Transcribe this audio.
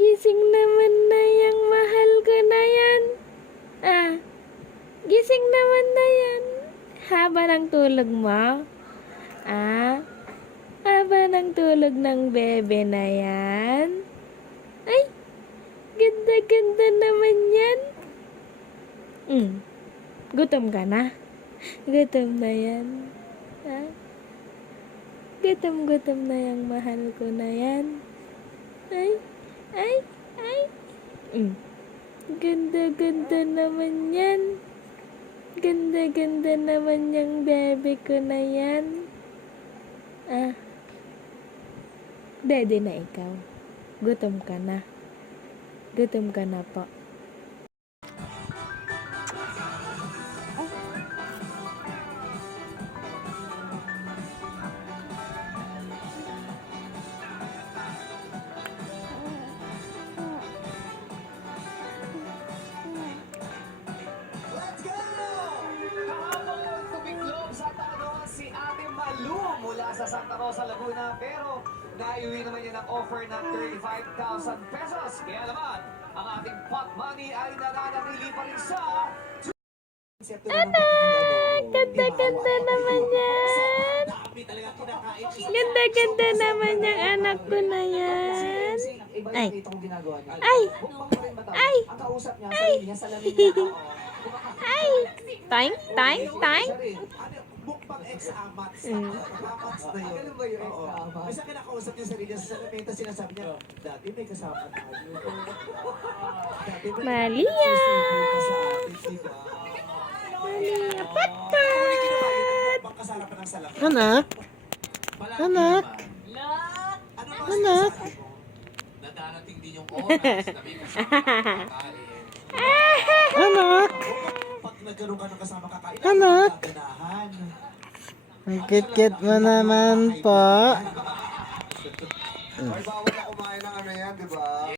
Gising naman na yang mahal ko na yan. Gising naman na yan. Haba ng tulog mo? Haba ng tulog ng bebe na yan? Ay, ganda-ganda naman yan. Gutom ka na? Gutom na yan? Gutom-gutom na yang mahal ko na yan. Ay. Ganda-ganda naman yan. Ganda-ganda naman yung bebe ko na yan. Dede na ikaw. Gutom ka na. Gutom ka na po. Mula sa Santa Rosa, Laguna, pero naiuwi naman niya ng offer ng 35,000 pesos. Kaya naman, ang ating pot money ay nananatili pa rin sa... Ganda-ganda naman yan. Ganda-ganda naman yung anak ko na yan. Ay. Toing. mukbang ex-amats. Amats na yun. Ganun ba yung ex-amats? Bisa kinakausap niya sarili niya sa salamenta, sinasabi niya, dati may kasama tayo. Dati may Mali yan. susubo ka sa atin, diba? Mali yan. Ano Patpat! mukbang kasama pa ng salamin? Anak? Palagi Anak? naman. Ano ba Anak? sinasabi mo? Na darating din yung oras na may kasama kakain. Anak? Pag nagkaroon ka ng kasama kakain, Anak? ganahan. Ang kit-kit mo naman po. Ay, bawal na kumain ng ano yan, di ba?